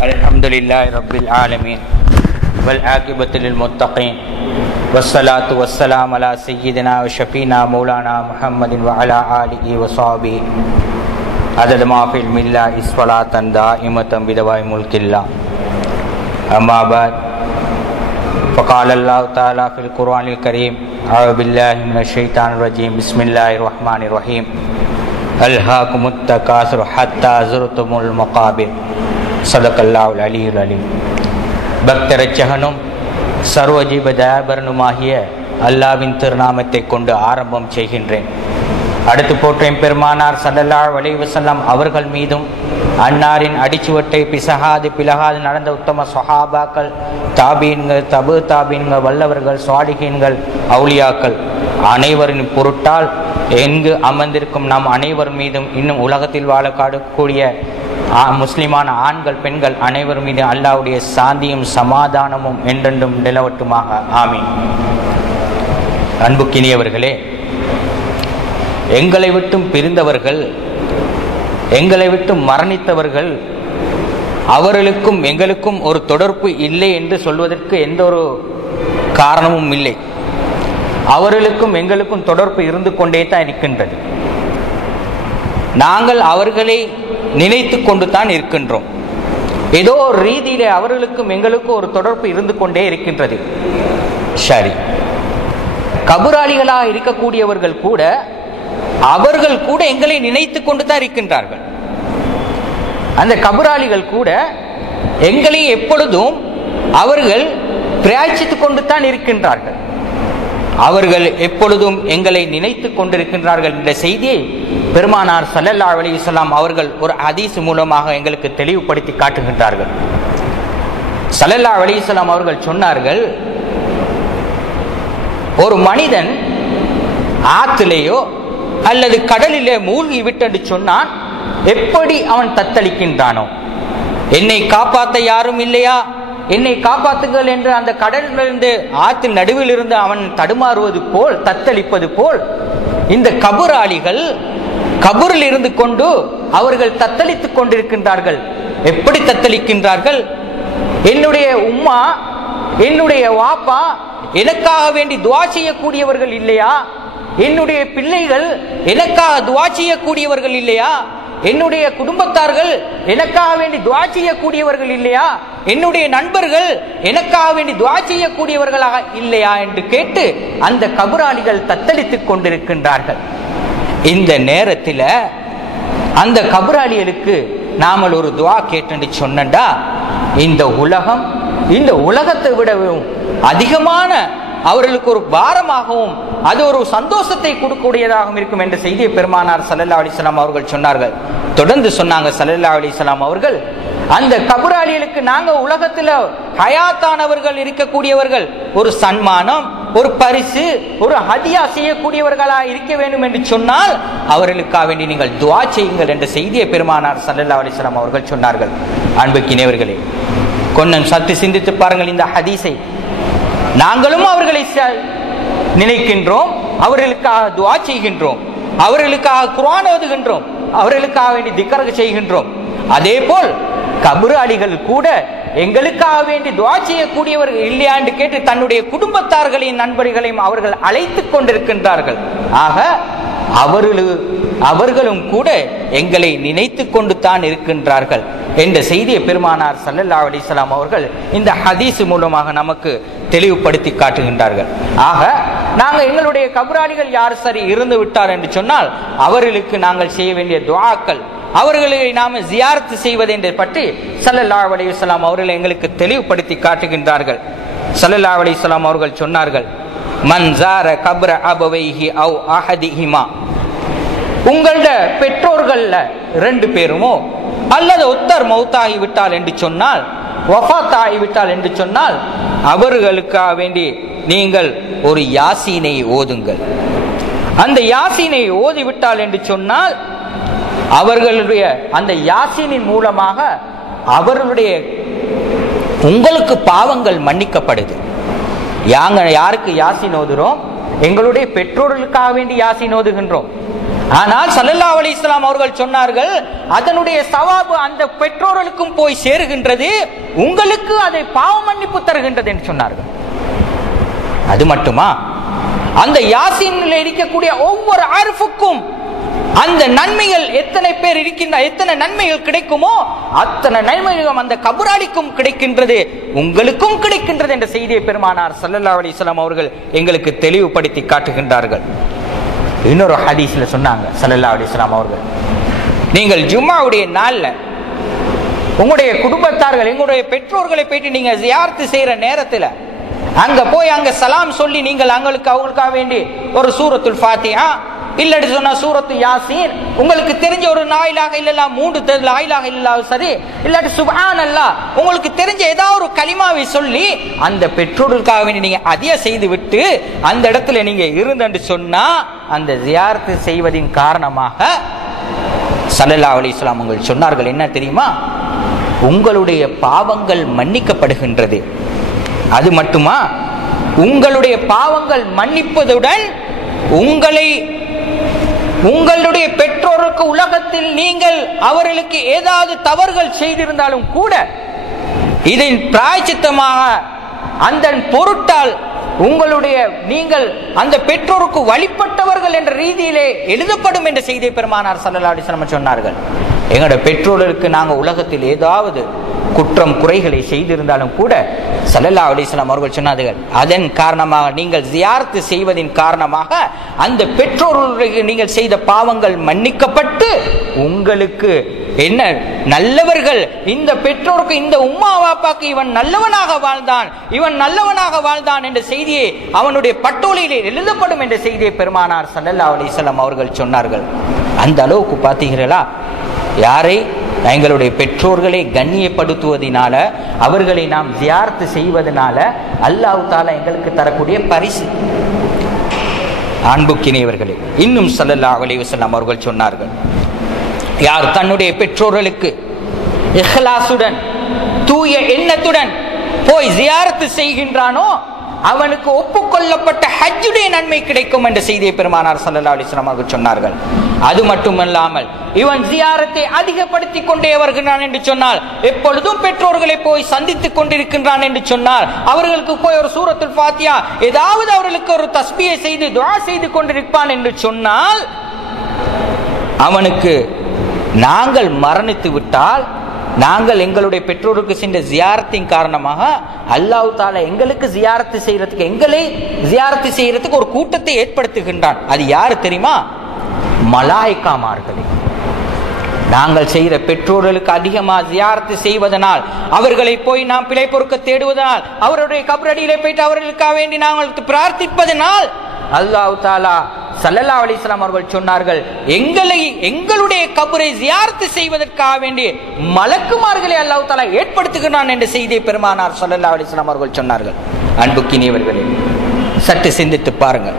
Alhamdulillahi Rabbil Alameen wal aqibatu lil muttaqin wassalatu wassalamu ala sayyidina wa shafina maulana Muhammadin wa ala alihi wa sahbihi adad ma fil millah iswalatan da'imatan bidawai mulkillah amma ba'd faqala Allah ta'ala fil Qur'anil Karim a'udzu billahi minasy syaithanir rajim bismillahir rahmanir rahim alhaakumut takatsur hatta zurtumul maqabir சதகல்லாஹுல் அலியுல் அலீம். பக்தரட்சகனும் சர்வஜீவ தயாபரனுமாகிய அல்லாவின் திருநாமத்தை கொண்டு ஆரம்பம் செய்கின்றேன். அடுத்து போற்றேன் பெருமானார் ஸல்லல்லாஹு அலைஹி வஸல்லம் அவர்கள் மீதும் அன்னாரின் அடிச்சுவட்டை பிசகாது பிளகாது நடந்த உத்தம சஹாபாக்கள், தாபீன்கள், தபு தாபீன்கள், வல்லவர்கள், சுவாலிஹீன்கள், அவுலியாக்கள் அனைவரின் பொருட்டால் எங்கு அமர்ந்திருக்கும் நாம் அனைவர் மீதும் இன்னும் உலகத்தில் வாழ காடக்கூடிய முஸ்லிமான ஆண்கள் பெண்கள் அனைவர் மீது அல்லாஹ்வுடைய சாந்தியும் சமாதானமும் என்றென்றும் நிலவட்டுமாக. ஆமீன். அன்புக்கினியவர்களே, எங்களை விட்டும் பிரிந்தவர்கள், எங்களை விட்டு மரணித்தவர்கள், அவர்களுக்கும் எங்களுக்கும் ஒரு தொடர்பு இல்லை என்று சொல்வதற்கு எந்த ஒரு காரணமும் இல்லை. அவர்களுக்கும் எங்களுக்கும் தொடர்பு இருந்து கொண்டே தான் இருக்கின்றது. நாங்கள் அவர்களை நினைத்து கொண்டு தான் இருக்கின்றோம். ஏதோ ஒரு ரீதியிலே அவர்களுக்கும் எங்களுக்கும் ஒரு தொடர்பு இருந்து கொண்டே இருக்கின்றது. சரி, கபராளிகளாக இருக்கக்கூடியவர்கள் கூட அவர்கள் கூட எங்களை நினைத்து கொண்டு தான் இருக்கின்றார்கள். அந்த கபராளிகள் கூட எங்களை எப்பொழுதும் அவர்கள் பிராய்ச்சித்துக் கொண்டு தான் இருக்கின்றார்கள். அவர்கள் எப்பொழுதும் எங்களை நினைத்து கொண்டிருக்கின்றார்கள் என்ற செய்தியை பெருமானார் ஸல்லல்லாஹு அலைஹி வஸல்லம் அவர்கள் ஒரு ஹதீஸ் மூலமாக எங்களுக்கு தெளிவுபடுத்தி காட்டுகின்றார்கள். ஸல்லல்லாஹு அலைஹி வஸல்லம் அவர்கள் சொன்னார்கள், ஒரு மனிதன் ஆற்றிலேயோ அல்லது கடலிலே மூழ்கி விட்டு சொன்னான், எப்படி அவன் தத்தளிக்கின்றானோ, என்னை காப்பாற்ற யாரும் இல்லையா, என்னை காப்பாற்றுங்கள் என்று அந்த கடலிலிருந்து ஆற்றின் நடுவில் இருந்து அவன் தடுமாறுவது போல், தத்தளிப்பது போல் இந்த கபராளிகள் கபரில் இருந்து கொண்டு அவர்கள் தத்தளித்துக் கொண்டிருக்கின்றார்கள். எப்படி தத்தளிக்கின்றார்கள்? என்னுடைய உம்மா, என்னுடைய வாப்பா எனக்காக வேண்டி துஆ செய்யக்கூடியவர்கள் இல்லையா, என்னுடைய பிள்ளைகள் எனக்காக துஆ செய்யக்கூடியவர்கள் இல்லையா, என்னுடைய குடும்பத்தார்கள் எனக்காக வேண்டி துஆ செய்யக்கூடியவர்கள் இல்லையா, என்னுடைய நண்பர்கள் எனக்காக வேண்டி துஆ செய்யக்கூடியவர்களாக இல்லையா என்று கேட்டு அந்த கபராளிகள் தத்தளித்துக் கொண்டிருக்கின்றார்கள். இந்த நேரத்தில் அந்த கபராளிகளுக்கு நாமல் ஒரு துஆ கேட்டு சொன்னண்டா, இந்த உலகம் இந்த உலகத்தை விடவும் அதிகமான அவர்களுக்கு ஒரு பாரமாகவும் அது ஒரு சந்தோஷத்தை கொடுக்கக்கூடியதாகவும் இருக்கும் என்ற செய்தியை பெருமானார் ஸல்லல்லாஹு அலைஹி வஸல்லம் அவர்கள் சொன்னார்கள். தொடர்ந்து சொன்னாங்க ஸல்லல்லாஹு அலைஹி வஸல்லம் அவர்கள், அந்த கபராளிகளுக்கு நாங்க உலகத்தில் ஹயாத்தானவர்கள் இருக்கக்கூடியவர்கள் ஒரு சன்மானம், ஒரு பரிசு, ஒரு ஹதியா செய்யக்கூடியவர்களாக இருக்க வேண்டும் என்று சொன்னால் அவர்களுக்காக வேண்டி நீங்கள் துஆ செய்யுங்கள் என்ற செய்தியை பெருமானார் ஸல்லல்லாஹு அலைஹி வஸல்லம் அவர்கள் சொன்னார்கள். அன்புக்கினியவர்களே, கொஞ்சம் சற்று சிந்தித்து பாருங்கள். இந்த ஹதீஸை நாங்களும் அவர்களை நினைக்கின்றோம், அவர்களுக்காக துஆ செய்கின்றோம், அவர்களுக்காக குர்ஆன் ஓதுகின்றோம், அவர்களுக்காக வேண்டி திக்ர் செய்கின்றோம். அதே போல் கபராளிகள் கூட எங்களுக்காக வேண்டி துஆ செய்யக்கூடியவர்கள் இல்லையா என்று கேட்டு தன்னுடைய குடும்பத்தார்களையும் நண்பர்களையும் அவர்கள் அழைத்துக் கொண்டிருக்கின்றார்கள். ஆக அவர்களும் கூட எங்களை நினைத்து கொண்டு தான் இருக்கின்றார்கள் என்ற செய்தியை பெருமானார் ஸல்லல்லாஹு அலைஹி வஸல்லம் அவர்கள் இந்த ஹதீஸ் மூலமாக நமக்கு தெளிவுபடுத்தி காட்டுகின்றார்கள். ஆக நாங்கள் எங்களுடைய கபராளிகள் யார் சரி இருந்து விட்டார் என்று சொன்னால் அவர்களுக்கு நாங்கள் செய்ய வேண்டிய துஆக்கள், அவர்களை நாம ஜியாரத் செய்வது என்று பற்றி ஸல்லல்லாஹு அலைஹி வஸல்லம் அவர்கள் எங்களுக்கு தெளிவுபடுத்தி காட்டுகின்றார்கள். ஸல்லல்லாஹு அலைஹி வஸல்லம் அவர்கள் சொன்னார்கள், மன் ஜார கப்ர அபவைஹி அவ் அஹதிஹிமா, உங்களோட பெற்றோர்கள்ல 2 பேருமோ அல்லது ஒருத்தர் மௌத்தாகி விட்டால் என்று சொன்னால், வஃபாத் ஆகிவிட்டால் என்று சொன்னால் அவர்களுக்காக வேண்டி நீங்கள் ஒரு யாசீனை ஓதுங்கள். அந்த யாசீனை ஓதிவிட்டால் என்று சொன்னால் அவர்களுடைய அந்த யாசீனின் மூலமாக அவர்களுடைய உங்களுக்கு பாவங்கள் மன்னிக்கப்படுது. யாருக்கு யாசீன் ஓதுறோம்? எங்களுடைய பெற்றோர்களுக்காக வேண்டி யாசீன் ஓதுகின்றோம். ஆனால் ஸல்லல்லாஹு அலைஹி வஸல்லம் அவர்கள் சொன்னார்கள், அதனுடைய சவாபு அந்த பெற்றோர்களுக்கும் போய் சேருகின்றது, உங்களுக்கு அதை பாவ மன்னிப்பு தருகின்றது என்று சொன்னார்கள். அது மட்டுமா, அந்த யாசீனில் இருக்கக்கூடிய ஒவ்வொரு ஹர்ஃபுக்கும் அந்த நன்மைகள் எத்தனை பேர் இருக்கின்ற எத்தனை நன்மைகள் கிடைக்குமோ அத்தனை நன்மைகள் அந்த கபராளிக்கும் கிடைக்கின்றது, உங்களுக்கும் கிடைக்கின்றது என்ற செய்தியை பெருமானார் ஸல்லல்லாஹு அலைஹி வஸல்லம் அவர்கள் எங்களுக்கு தெளிவுபடுத்தி காட்டுகின்றார்கள். இன்னொரு ஹதீஸ்ல சொன்னாங்க ஸல்லல்லாஹு அலைஹி வஸல்லம் அவர்கள், நீங்கள் ஜும்மாவுடைய நாள்ல உங்களுடைய குடும்பத்தார்கள் எங்களுடைய பெற்றோர்களை போயிட்டு நீங்க ஜியாரத்து செய்யற நேரத்துல அங்க போய் அங்க சலாம் சொல்லி நீங்கள் அவங்களுக்காக வேண்டி ஒரு சூரத்துல் ஃபாத்திஹா இல்லடி சொன்னா சூரத்து யாசீன், உங்களுக்கு தெரிஞ்ச ஒரு லா இலாஹ இல்லல்லாஹ் 3 லா இலாஹ இல்லல்லாஹ் சரி, இல்லாட்டி சுப்ஹானல்லாஹ், உங்களுக்கு தெரிஞ்ச ஏதாவது ஒரு கலிமாவை சொல்லி அந்த பெற்றோர்களுக்காக வேண்டி நீங்க அதிக செய்து விட்டு அந்த இடத்துல நீங்க இருந்தன்னு சொன்னா அந்த ஜியாரத்து செய்வதின் காரணமாக ஸல்லல்லாஹு அலைஹி வஸல்லம் அவர்கள் சொன்னார்கள் என்ன தெரியுமா, உங்களுடைய பாவங்கள் மன்னிக்கப்படுகின்றது. அது மட்டுமா, உங்களுடைய பாவங்கள் மன்னிப்பதுடன் உங்களுடைய பெற்றோருக்கு உலகத்தில் நீங்கள் அவர்களுக்கு ஏதாவது தவறுகள் செய்திருந்தாலும் கூட இதன் பிராயச்சித்தமாக அந்த பொருட்டால் நீங்கள் அந்த பெற்றோருக்கு வழிபட்டவர்கள் என்ற ரீதியிலே எழுதப்படும் என்ற செய்தியை பெருமானார் ஸல்லல்லாஹு அலைஹி வஸல்லம் சொன்னார்கள். எங்களுடைய பெற்றோர்களுக்கு நாங்கள் உலகத்தில் ஏதாவது குற்றம் குறைகளை செய்திருந்தாலும் கூட ஸல்லல்லாஹு அலைஹி வஸல்லம் அவர்கள் சொன்னார்கள், அதன் காரணமாக நீங்கள் ஜியாரத்து செய்வதின் காரணமாக அந்த பெற்றோர்களுக்கு நீங்கள் செய்த பாவங்கள் மன்னிக்கப்பட்டு உங்களுக்கு என்ன நல்லவர்கள், இந்த பெற்றோருக்கு இந்த உம்மா வாப்பாக்கு இவன் நல்லவனாக வாழ்ந்தான் என்ற செய்தியை அவனுடைய பட்டோலையிலே எழுதப்படும் என்ற செய்தியை பெருமானார் ஸல்லல்லாஹு அலைஹி வஸல்லம் அவர்கள் சொன்னார்கள். அந்த அளவுக்கு பார்த்தீர்களா, யாரை எங்களுடைய பெற்றோர்களை கண்ணியப்படுத்துவதனால அவர்களை நாம் ஜியாரத்து செய்வதனால அல்லாஹ் தஆலா எங்களுக்கு தரக்கூடிய பரிசு. அன்புக்கினியவர்களே, இன்னும் ஸல்லல்லாஹு அலைஹி வஸல்லம் அவர்கள் சொன்னார்கள், யார் தன்னுடைய பெற்றோர்களுக்கு இஹ்லாசுடன் தூய எண்ணத்துடன் போய் ஜியாரத்து செய்கின்றானோ அவனுக்கு ஒப்புக்கொள்ளப்பட்ட ஹஜ்ஜுடைய நன்மை கிடைக்கும் என்ற செய்தியை பெருமானார் ஸல்லல்லாஹு அலைஹி வஸல்லம் அவர்கள் சொன்னார்கள். அது மட்டுமல்லாமல் இவன் ஜியாரத்தை அதிகப்படுத்திக் கொண்டே வருகிறான் என்று சொன்னால், எப்பொழுதும் பெற்றோர்களை போய் சந்தித்துக் கொண்டிருக்கின்றான் என்று சொன்னால், அவர்களுக்கு போய் ஒரு சூரத்துல் ஃபாத்திஹா ஏதாவது அவர்களுக்கு ஒரு தஸ்பீஹை செய்து துஆ செய்து கொண்டிருப்பான் என்று சொன்னால், அவனுக்கு நாங்கள் மரணித்து விட்டால் நாங்கள் எங்களுடைய பெற்றோருக்கு சென்ற ஜியாரத்தின் காரணமாக அல்லாஹ் தஆலா எங்களுக்கு எங்களை ஜியாரத்து செய்யறதுக்கு ஒரு கூட்டத்தை ஏற்படுத்துகின்றான். அது யாரு தெரியுமா? மலாயிக்காமார்களே. நாங்கள் செய்கிற பெற்றோர்களுக்கு அதிகமாக ஜியாரத்து செய்வதனால், அவர்களை போய் நாம் பிழை பொறுக்க தேடுவதனால், அவருடைய கபரடியிலே போயிட்டு அவர்களுக்காக வேண்டி நாங்கள் பிரார்த்திப்பதனால் அல்லாஹ் தஆலா ஸல்லல்லாஹு அலைஹி வஸல்லம் அவர்கள் சொன்னார்கள், எங்களுடைய கபரை ஜியாரத்து செய்வதற்காக வேண்டி மலக்குமார்களை அல்லாஹ் தஆலா ஏற்படுத்துகிறான் என்ற செய்தியை பெருமானார் ஸல்லல்லாஹு அலைஹி வஸல்லம் அவர்கள் சொன்னார்கள். அன்புக்கினியவர்களே, சற்று சிந்தித்து பாருங்கள்,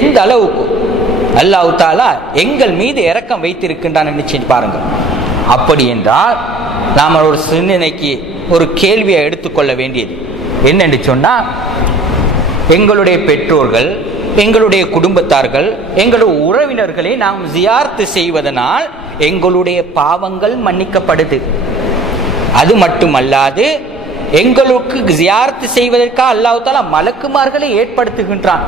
எந்த அளவுக்கு அல்லாஹ் தஆலா எங்கள் மீது இரக்கம் வைத்திருக்கின்றான் என்று பாருங்கள். அப்படி என்றால் நாம் ஒரு சிந்தனைக்கு ஒரு கேள்வியை எடுத்துக்கொள்ள வேண்டியது என்னென்று சொன்னால், எங்களுடைய பெற்றோர்கள், எங்களுடைய குடும்பத்தார்கள், எங்களுடைய உறவினர்களை நாம் ஜியாரத்து செய்வதனால் எங்களுடைய பாவங்கள் மன்னிக்கப்படுது. அது மட்டுமல்லாது எங்களுக்கு ஜியாரத்து செய்வதற்காக அல்லாஹ் தஆலா மலக்குமார்களை ஏற்படுத்துகின்றான்.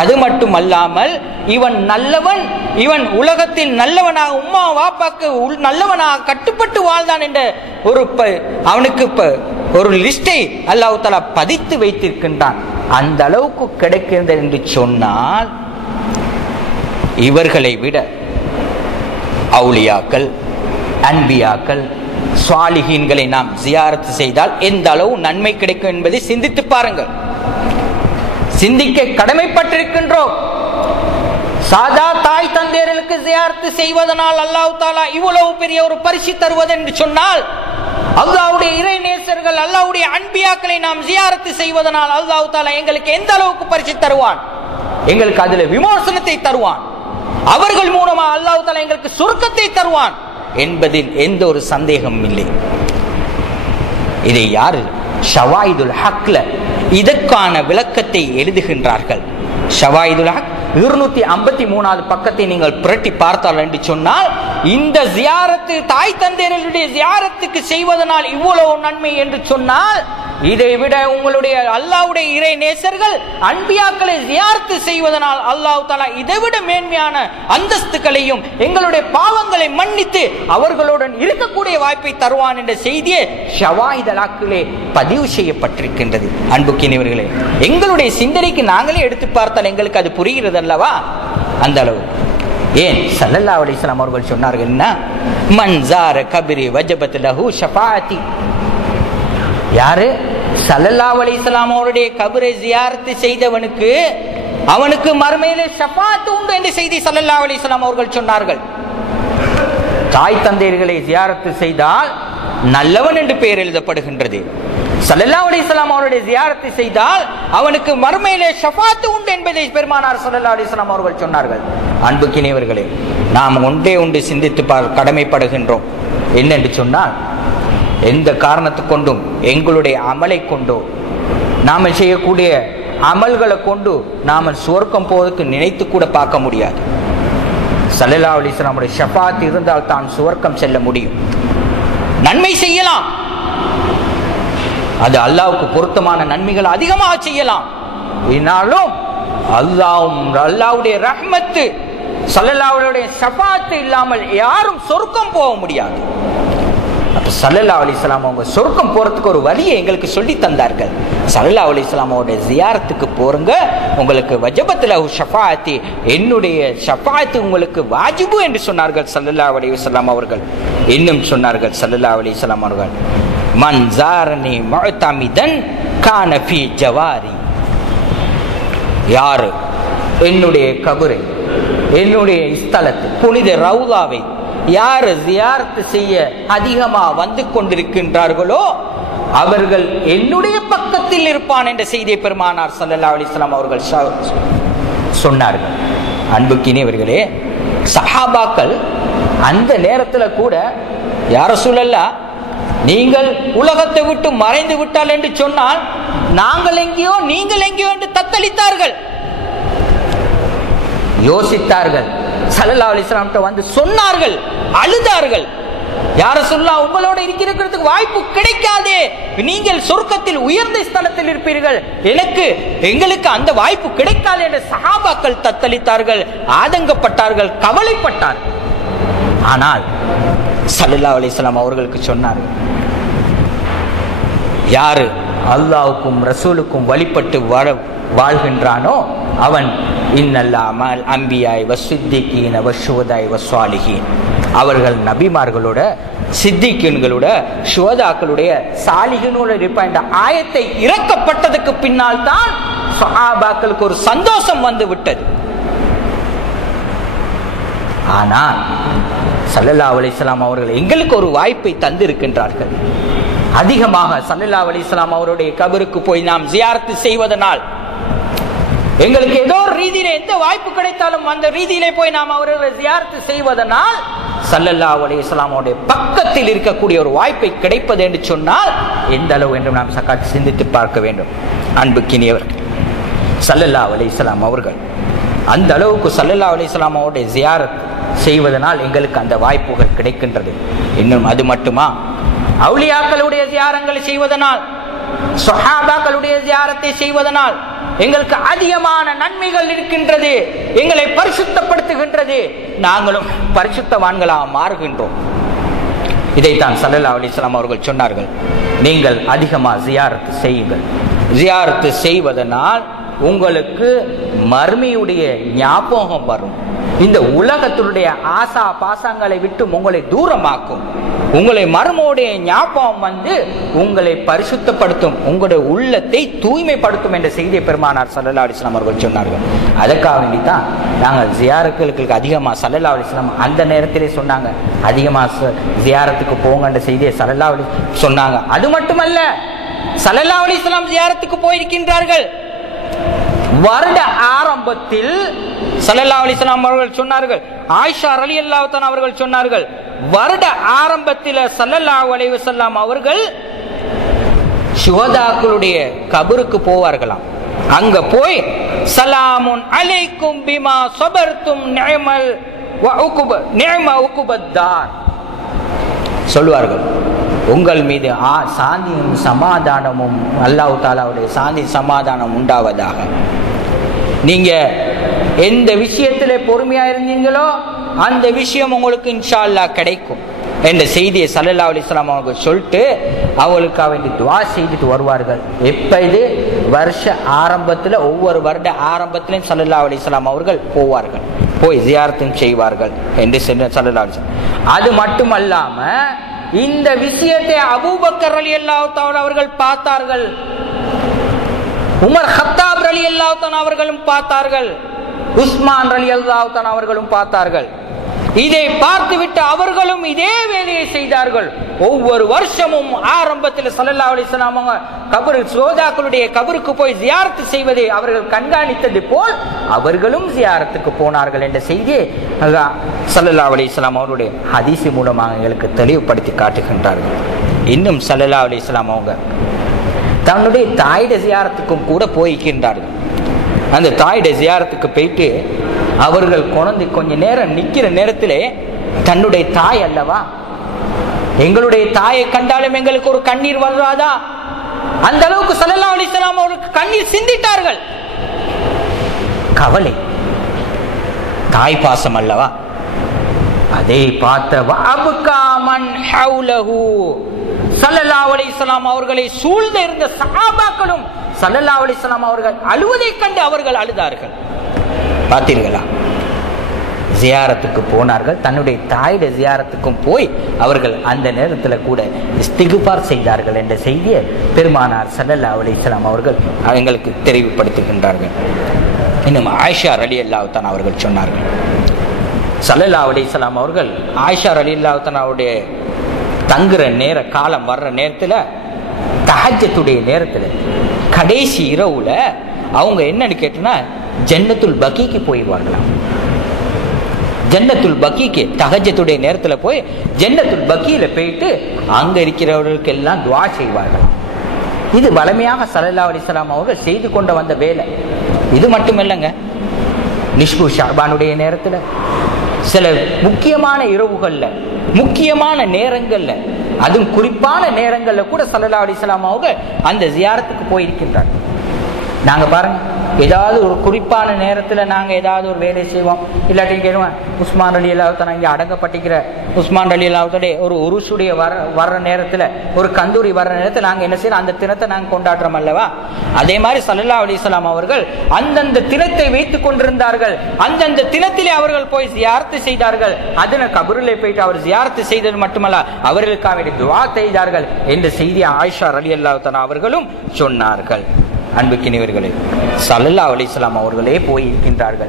அது மட்டுமல்லாமல் இவன் நல்லவன், இவன் உலகத்தில் நல்லவனாக உம்மா வாப்பாக்கு நல்லவனாக கட்டுப்பட்டு வாழ்ந்தான் என்ற அவனுக்கு ஒரு லிஸ்டை அல்லாஹ் தஆலா பதித்து வைத்திருக்கின்றான். அந்த அளவுக்கு கிடைக்கிறது என்று சொன்னால், இவர்களை விட அவுலியாக்கள், அன்பியாக்கள், சாலிஹீன்களை நாம் ஜியாரத்து செய்தால் எந்த அளவு நன்மை கிடைக்கும் என்பதை சிந்தித்து பாருங்கள். சிந்திக்க கடமைப்பட்டிருக்கின்றோம். சாதா தாய் தந்தையர்களுக்கு ஜியாரத்து செய்வதனால் அல்லாஹ் தஆலா இவ்வளவு பெரிய ஒரு பரிசு தருவது என்று சொன்னால், அல்லாஹ்வுடைய இறை நேசர்கள், அல்லாஹ்வுடைய அன்பியாக்களை நாம் ஜியாரத்து செய்வதனால் அல்லாஹ் தஆலா எங்களுக்கு எந்த அளவுக்கு பரிசு தருவான், எங்களுக்கு அதில் விமோசனத்தை தருவான், அவர்கள் மூலமா அல்லாஹ் தஆலா எங்களுக்கு சுருக்கத்தை தருவான் என்பதில் எந்த ஒரு சந்தேகமும் இல்லை. இதை யாரு ஷவாயிதுல் ஹக்ல இதற்கான விளக்கத்தை எழுதுகின்றார்கள். ஷவாயிதுல் ஹக் 253வது பக்கத்தை நீங்கள் புரட்டி பார்த்தால் என்று சொன்னால், இந்த ஜியாரத்து தாய் தந்தையர்களுடைய ஜியாரத்துக்கு செய்வதனால் இவ்வளவு நன்மை என்று சொன்னால், இதை விட உங்களுடைய அல்லாஹ்வுடைய இறை நேசர்கள் அன்பியாக்களை ஜியாரத்து செய்வதனால் அல்லாஹ் தஆலா இதைவிட மேன்மையான அந்தஸ்துகளையும் எங்களுடைய பாவங்களை மன்னித்து அவர்களுடன் இருக்கக்கூடிய வாய்ப்பை தருவான் என்ற செய்தியை ஷவாஹிதலாக்கிலே பதிவு செய்யப்பட்டிருக்கின்றது. அன்புக்கினியவர்களே, எங்களுடைய சிந்தனைக்கு நாங்களே எடுத்து பார்த்தால் எங்களுக்கு அது புரிகிறது அல்லவா? அந்த அளவு ஏன் ஸல்லல்லாஹு அலைஹி வஸல்லம் அவர்கள் சொன்னார்கள், மன் ஸார கப்ரி வஜபத் லஹு ஷஃபாஅத்தி. யாரு ஸல்லல்லாஹு அலைஹி வஸல்லம் அவருடைய கபரை ஜியாரத் செய்தவனுக்கு அவனுக்கு மறுமையிலே ஷஃபாஅத் உண்டு என்ற செய்தி ஸல்லல்லாஹு அலைஹி வஸல்லம் அவர்கள் சொன்னார்கள். தாய் தந்தையர்களை ஜியாரத் செய்தால் நல்லவன் என்று பெயர் எழுதப்படுகின்றது. ஸல்லல்லாஹு அலைஹி வஸல்லம் அவருடைய ஜியாரத் செய்தால் அவனுக்கு மறுமையிலே ஷஃபாஅத் உண்டு என்பதை பெருமானார் ஸல்லல்லாஹு அலைஹி வஸல்லம் அவர்கள் சொன்னார்கள். அன்புக்கினியவர்களே, நாம் ஒன்றே ஒன்று சிந்தித்து கடமைப்படுகின்றோம். என்னென்று சொன்னால், எந்த காரணத்தை கொண்டும் எங்களுடைய அமலை கொண்டோ நாம செய்யக்கூடிய அமல்களை கொண்டு நாம சுவர்க்கம் போவதற்கு நினைத்து கூட பார்க்க முடியாது. ஸல்லல்லாஹு அலைஹி வஸல்லம் ஷஃபாஅத் இருந்தால் தான் சுவர்க்கம் செல்ல முடியும். நன்மை செய்யலாம், அது அல்லாஹ்வுக்கு பொருத்தமான நன்மைகள் அதிகமாக செய்யலாம். ஆனாலும் அல்லாஹ்வுடைய ரஹ்மத்து ஸல்லல்லாஹு அலைஹி ஷஃபாஅத் இல்லாமல் யாரும் சொர்க்கம் போக முடியாது. அப்ப ஸல்லல்லாஹு அலைஹி வஸல்லம் அவங்க சொர்க்கம் போறதுக்கு ஒரு வழியை எங்களுக்கு சொல்லி தந்தார்கள். ஸல்லல்லாஹு அலைஹி வஸல்லம் அவருடைய ஜியாரத்துக்கு போறங்க, உங்களுக்கு வஜபத் லஹு ஷஃபாஅத்தி, என்னுடைய ஷஃபாஅத் உங்களுக்கு வாஜிபு என்று சொன்னார்கள் ஸல்லல்லாஹு அலைஹி வஸல்லம் அவர்கள். இன்னும் சொன்னார்கள் ஸல்லல்லாஹு அலைஹி வஸல்லம் அவர்கள், மன் ஸாரனி முஅ்தமிதன் கான ஃபீ ஜவாரி. யாரு என்னுடைய கபரை, என்னுடைய ஸ்தலத்தை, புனித ரவுதாவை யார் ஜியாரத் செய்ய அதிகமா வந்து கொண்டிருக்கின்றார்களோ அவர்கள் என்னுடைய பக்கத்தில் இருப்பான் என்ற செய்தியை பெருமானார் ஸல்லல்லாஹு அலைஹி வஸல்லம் அவர்கள் சொன்னார்கள். அன்புக்கினியவர்களே, சஹாபாக்கள் அந்த நேரத்தில் கூட, யா ரசூலல்லாஹ், நீங்கள் உலகத்தை விட்டு மறைந்து விட்டால் என்று சொன்னால் நாங்கள் எங்கேயோ நீங்கள் எங்கேயோ என்று தத்தளித்தார்கள், யோசித்தார்கள். ஸல்லல்லாஹு அலைஹி வஸல்லம் வந்து சொன்னார்கள், அழுதார்கள். யா ரசூலுல்லாஹ், உங்களோட இருக்கிறதுக்கு வாய்ப்பு கிடைக்காதே, நீங்கள் சொர்க்கத்தில் உயர்ந்த ஸ்தலத்தில் இருப்பீர்கள், எங்களுக்கு அந்த வாய்ப்பு கிடைக்காது என்று சஹாபாக்கள் தத்தளித்தார்கள், ஆதங்கப்பட்டார்கள், கவலைப்பட்டார்கள். ஆனால் ஸல்லல்லாஹு அலைஹி வஸல்லம் அவர்களுக்கு சொன்னார்கள், யாரு அல்லாஹ்வுக்கும் ரசூலுக்கும் வழிபட்டு வாழ்கின்றானோ அவன் இன்னல்லாமல் அம்பியாய் வஸ்ஸித்தீகீன வஷ்ஷுஹதாய் வஸ்ஸாலிஹீன், அவர்கள் நபிமார்களோட, சித்திகீன்களோட, ஷுஹதாக்களுடைய, சாலிஹீனோட இருப்பான். இந்த ஆயத்தை இறக்கப்பட்டதுக்கு பின்னால் தான் சஹாபாக்களுக்கு ஒரு சந்தோஷம் வந்து விட்டது. ஆனால் ஸல்லல்லாஹு அலைஹி வஸல்லம் அவர்கள் எங்களுக்கு ஒரு வாய்ப்பை தந்திருக்கின்றார்கள். அதிகமாக ஸல்லல்லாஹு அலைஹி வஸல்லம் அவருடைய கபருக்கு போய் நாம் ஜியாரத் செய்வதனால், எங்களுக்கு ஏதோ ஒரு ரீதியில எந்த வாய்ப்பு கிடைத்தாலும் அந்த ரீதியிலே போய் நாம் அவர்களை ஜியாரத் செய்வதனால் ஸல்லல்லாஹு அலைஹி வஸல்லம் அவருடைய பக்கத்தில் இருக்கக்கூடிய ஒரு வாய்ப்பை கிடைப்பது என்று சொன்னால் எந்த அளவு என்று நாம் சக்காத்து சிந்தித்து பார்க்க வேண்டும். அன்புக்கினியவர்கள், ஸல்லல்லாஹு அலைஹி வஸல்லம் அவர்கள் அந்த அளவுக்கு ஸல்லல்லாஹு அலைஹி வஸல்லம் அவருடைய ஜியாரத் செய்வதனால் எங்களுக்கு அந்த வாய்ப்புகள் கிடைக்கின்றது. இன்னும் அது மட்டுமா, அவுலியாக்களுடைய ஜியாரங்களை செய்வதனால், ஸஹாபாக்களுடைய ஜியாரத்தை செய்வதனால் எங்களுக்கு அதிகமான நன்மைகள் இருக்கின்றது, எங்களை பரிசுத்தப்படுத்துகின்றது, நாங்களும் பரிசுத்தவான்களாக மாறுகின்றோம். இதைத்தான் ஸல்லல்லாஹு அலைஹி வஸல்லம் அவர்கள் சொன்னார்கள், நீங்கள் அதிகமாக ஜியாரத் செய்யுங்கள். ஜியாரத் செய்வதனால் உங்களுக்கு மறுமையுடைய ஞாபகம் வரும். இந்த உலகத்தினுடைய ஆசா பாசங்களை விட்டு உங்களை தூரமாக்கும். உங்களை மறுமையுடைய ஞாபகம் வந்து உங்களை பரிசுத்தப்படுத்தும், உங்களுடைய உள்ளத்தை தூய்மைப்படுத்தும் என்ற செய்தியை பெருமானார் ஸல்லல்லாஹு அலைஹி வஸல்லம் அவர்கள் சொன்னார்கள். அதற்காக வேண்டித்தான் நாங்கள் ஜியாரத்துகளுக்கு அதிகமாக ஸல்லல்லாஹு அலைஹி வஸல்லம் அந்த நேரத்திலே சொன்னாங்க, அதிகமாக ஜியாரத்துக்கு போங்க என்ற செய்தியை ஸல்லல்லாஹு அலைஹி வஸல்லம் சொன்னாங்க. அது மட்டுமல்ல, ஸல்லல்லாஹு அலைஹி வஸல்லம் ஜியாரத்துக்கு போயிருக்கின்றார்கள். வருட ஆரம்பத்தில் ஸல்லல்லாஹு அலைஹி வஸல்லம் அவர்கள் சொன்னார்கள், ஆயிஷா ரலியல்லாஹு தஆலா அவர்கள் சொன்னார்கள், வருட ஆரம்பத்தில் ஸல்லல்லாஹு அலைஹி வஸல்லம் அவர்கள் ஷுஹதாக்களுடைய கபருக்கு போவார்களாம். அங்க போய் சலாமுன் அலைக்கும் பிமா ஸபர்தும் நிஅம உகுபத்தார் சொல்வார்கள். உங்கள் மீது சாந்தியும் சமாதானமும் அல்லாஹ் தஆலாவுடைய சாந்தி சமாதானம் உண்டாவதாக. நீங்க எந்த விஷயத்திலே பொறுமையா இருந்தீங்களோ அந்த விஷயம் உங்களுக்கு இன்ஷா அல்லாஹ் கிடைக்கும் என்ற செய்தியை ஸல்லல்லாஹு அலைஹி வஸல்லம் அவங்க சொல்லிட்டு அவளுக்கு வேண்டி துஆ செய்துட்டு வருவார்கள். எப்ப இது வருஷ ஆரம்பத்தில், ஒவ்வொரு வருட ஆரம்பத்திலும் ஸல்லல்லாஹு அலைஹி வஸல்லம் அவர்கள் போவார்கள், போய் ஜியாரத்தும் செய்வார்கள் என்று ஸல்லல்லாஹு அலைஹி வஸல்லம். அது மட்டுமல்லாம இந்த விஷயத்தை அபூபக்கர் ரலியல்லாஹு தஆலா அவர்கள் பார்த்தார்கள், உமர் கத்தாப் ரலியல்லாஹு தஆலா அவர்களும் பார்த்தார்கள், உஸ்மான் ரலியல்லாஹு தஆலா அவர்களும் பார்த்தார்கள். இதை பார்த்துவிட்டு அவர்களும் இதே வேலையை செய்தார்கள். ஒவ்வொரு வருஷமும் ஆரம்பத்தில் ஸல்லல்லாஹு அலைஹி வஸல்லம் அவங்க கபர் சோதாக்களுடைய கபருக்கு போய் ஜியாரத் செய்வதை அவர்கள் கண்காணித்தது போல் அவர்களும் ஜியாரத்துக்கு போனார்கள் என்ற செய்தியை ஸல்லல்லாஹு அலைஹி வஸல்லம் அவருடைய ஹதீஸ் மூலமாக எங்களுக்கு தெளிவுபடுத்தி காட்டுகின்றார்கள். இன்னும் ஸல்லல்லாஹு அலைஹி வஸல்லம் அவங்க தன்னுடைய தாயுடைய ஜியாரத்துக்கும் கூட போய்கின்றார்கள். அந்த தாயுடைய ஜியாரத்துக்கு போயிட்டு அவர்கள் குழந்தை கொஞ்ச நேரம் நிக்கிற நேரத்திலே தன்னுடைய தாய் அல்லவா, எங்களுடைய தாயை கண்டாலும் எங்களுக்கு ஒரு கண்ணீர் வராதா? அந்த அளவுக்கு ஸல்லல்லாஹு அலைஹி வஸல்லம் அவருக்கு கண்ணீர் சிந்திட்டார்கள். கவலை, தாய் பாசம் அல்லவா. அதை பார்த்த வஅப்காமன் ஹவுலஹு ஸல்லல்லாஹு அலைஹி வஸல்லம் அவர்களை சூழ்ந்து இருந்த சஹாபாக்களும் ஸல்லல்லாஹு அலைஹி வஸல்லம் அவர்கள் அழுவதை கண்டு அவர்கள் அழுதார்கள். பார்த்தீர்களா? ஜியாரத்துக்கு போனார்கள், தன்னுடைய தாயுடைய ஜியாரத்துக்கும் போய் அவர்கள் அந்த நேரத்தில் கூட இஸ்திக்பார் செய்தார்கள் என்ற செய்தியை பெருமானார் ஸல்லல்லாஹு அலைஹி வஸல்லம் அவர்கள் எங்களுக்கு தெரிவுபடுத்துகின்றார்கள். இன்னும் ஆயிஷா ரலியல்லாஹு தஆலா அவர்கள் சொன்னார்கள், ஸல்லல்லாஹு அலைஹி வஸல்லம் அவர்கள் ஆயிஷா ரலியல்லாஹு தஆலாவுடைய தங்குற நேர காலம் வர்ற நேரத்தில், தஹஜ்ஜுடைய நேரத்தில், கடைசி இரவுல அவங்க என்னன்னு கேட்டோன்னா ஜன்னத்துல் பக்கீக்கு போயிடுவார்களாம். ஜன்னத்துல் பக்கீக்கு தஹஜ்ஜுடைய நேரத்தில் போய் ஜன்னத்துல் பக்கீல போயிட்டு அங்க இருக்கிறவர்களுக்கு எல்லாம் துஆ செய்வார்களாம். இது வளமையாக ஸல்லல்லாஹு அலைஹி வஸல்லம் அவர்கள் செய்து கொண்டு வந்த வேலை. இது மட்டுமில்லைங்க, நிஷ்பு ஷஅபானுடைய நேரத்தில், சில முக்கியமான இரவுகள்ல, முக்கியமான நேரங்கள்ல, அதுவும் குறிப்பான நேரங்கள்ல கூட ஸல்லல்லாஹு அலைஹி வஸல்லம் அவங்க அந்த ஜியாரத்துக்கு போயிருக்கின்றார். நாங்க பாருங்க, ஏதாவது ஒரு குறிப்பான நேரத்துல நாங்க ஏதாவது ஒரு வேலை செய்வோம். இல்லாட்டி கேளுவேன், உஸ்மான் ரலியல்லாஹு தஆலா இங்க அடங்கப்பட்டிருக்கிற உஸ்மான் ரலியல்லாஹு தஆலா ஒரு உருசுடைய வர்ற நேரத்துல, ஒரு கந்தூரி வர்ற நேரத்துல நாங்க என்ன செய்யறோம், அந்த தினத்தை நாங்க கொண்டாடுறோம் அல்லவா. அதே மாதிரி ஸல்லல்லாஹு அலைஹி வஸல்லம் அவர்கள் அந்தந்த தினத்தை வைத்துக் கொண்டிருந்தார்கள். அந்தந்த தினத்திலே அவர்கள் போய் ஜியாரத் செய்தார்கள். அதன கபரிலே போயிட்டு அவர் ஜியாரத் செய்தது மட்டுமல்ல, அவர்களுக்காக துஆ செய்தார்கள் என்ற செய்தி ஆயிஷா ரலியல்லாஹு தஆலா அவர்களும் சொன்னார்கள். அன்புக்கினியவர்களே, ஸல்லல்லாஹு அலைஹி வஸல்லம் அவர்களே போய் இருக்கின்றார்கள்.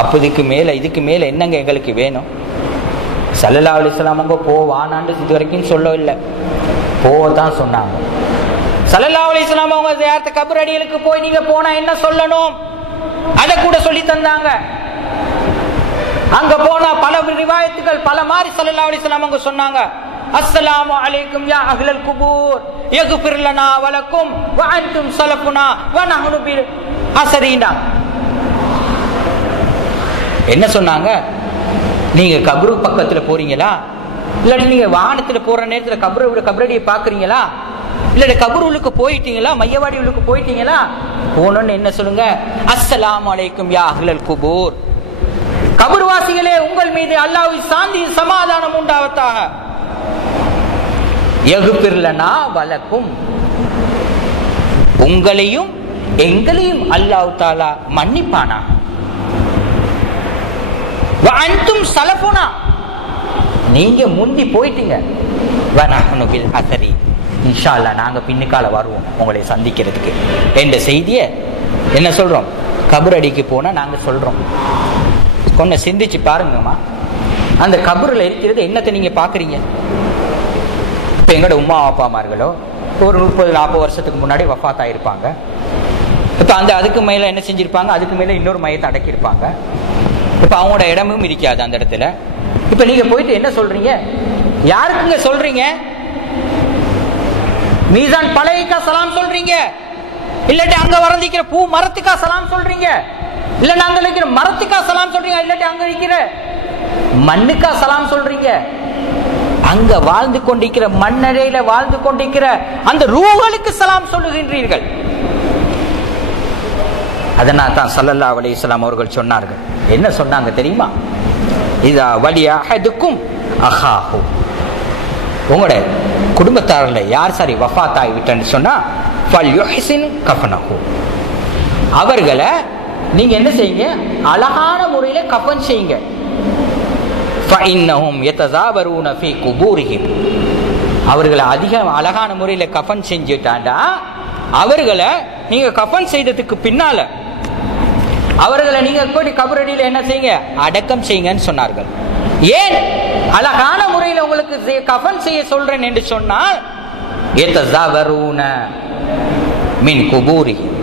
அப்போதுக்கு மேல இதுக்கு மேல என்னங்க எங்களுக்கு வேணும்? ஸல்லல்லாஹு அலைஹி வஸல்லம் அவங்க போவானான்னு இது வரைக்கும் சொல்லவில்லை, போவதான் சொன்னாங்க. ஸல்லல்லாஹு அலைஹி வஸல்லம் அவங்க ஜியாரத் கபர் அடிகளுக்கு போய் நீங்க போனா என்ன சொல்லணும் அதை கூட சொல்லி தந்தாங்க. அங்க போனா பல ரிவாயத்துகள் பல மாதிரி ஸல்லல்லாஹு அலைஹி வஸல்லம் அவங்க சொன்னாங்க. அஸ்ஸலாமு அலைக்கும் யா அஹ்லல் குபூர் யக்ஃபிர் லனா வ லக்கும் வ அன்தும் ஸலஃபுனா வ நஹ்னு பில் அஸரீனா. என்ன சொன்னாங்க? நீங்க கபரு பக்கத்துல போறீங்களா, இல்ல நீங்க வாகனத்துல போற நேரத்துல கபரடியை பாக்குறீங்களா, இல்ல கபர் உள்ளுக்கு போயிட்டீங்களா, மையவாடி உள்ளுக்கு போயிட்டீங்களா, போனோன்னு என்ன சொல்லுங்க? அஸ்ஸலாமு அலைக்கும் யா அஹ்லல் குபூர், கபர்வாசிகளே உங்கள் மீது அல்லாஹ்வின் சாந்தி சமாதானம் உண்டாவதாக. யக்ஃபிர் லனா வ லக்கும், உங்களையும் எங்களையும் அல்லாஹ் தஆலா மன்னிப்பானா. வ அன்தும் ஸலஃபுனா, நீங்க முந்தி போயிட்டீங்க. வ நஹ்னு பில் அஸரி, இன்ஷா அல்லாஹ் நாங்க பின்னுக்கால வருவோம் உங்களை சந்திக்கிறதுக்கு என்ற செய்தியை என்ன சொல்றோம்? கபரடிக்கு போனா நாங்க சொல்றோம். கொஞ்சம் சிந்திச்சு பாருங்கம்மா, அந்த கபூர்ல இருக்கிறது என்னத்தை நீங்க பாக்குறீங்க? இப்ப எங்களோட உமா அப்பாமார்களோ ஒரு 30-40 வருஷத்துக்கு முன்னாடி வஃபாத் ஆயிருப்பாங்க. இப்ப அதுக்கு மேல என்ன செஞ்சிருப்பாங்க? அதுக்கு மேல இன்னொரு மையத்தை அடக்கியிருப்பாங்க. இப்ப அவங்களோட இடமும் இருக்காது அந்த இடத்துல. இப்ப நீங்க போயிட்டு என்ன சொல்றீங்க? யாருக்குங்க சொல்றீங்க? மீசான் பழையக்கா சலாம் சொல்றீங்க, இல்லாட்டி அங்க வளர்ந்திக்கிற பூ மரத்துக்கா சலாம் சொல்றீங்க? இல்ல நாங்க இருக்கிற மரத்துக்கா சலாம் சொல்றீங்க? இல்லாட்டி அங்க இருக்கிற மண்ணுக்கா சலாம் சொல்றீங்க? அங்க வாழ்ந்து கொண்டிருக்கிற மண்ணறையில வாழ்ந்து கொண்டிருக்கிற அந்த ரூஹுகளுக்கு சலாம் சொல்லுகின்றீர்கள். அதனால் தான் ஸல்லல்லாஹு அலைஹி வஸல்லம் அவர்கள் சொன்னார்கள். என்ன சொன்னாங்க தெரியுமா? இதா வலிய அஹதுக்கும் அஹாஹு, உங்களோட குடும்பத்தாரில் யார் சரி வஃபாத் ஆகிவிட்டேன்னு சொன்னா ஃபல்யுஹ்சின் கஃபனஹு, அவர்களை நீங்க என்ன செய்யுங்க? அழகான முறையில கஃபன் செய்யுங்க. ஃபஇன்னஹும் யதஸாவரூன ஃபீ குபூரிஹிம், அவர்களை அதிக அழகான முறையில கஃபன் செஞ்சுட்டாண்டா அவர்களை நீங்க கஃபன் செய்ததுக்கு பின்னால அவர்களை நீங்க போய் கபரடியில என்ன செய்யுங்க? அடக்கம் செய்யுங்கன்னு சொன்னார்கள். ஏன் அழகான முறையில் உங்களுக்கு கஃபன் செய்ய சொல்றேன் என்று சொன்னால் யதஸாவரூன மின் குபூரிஹிம்,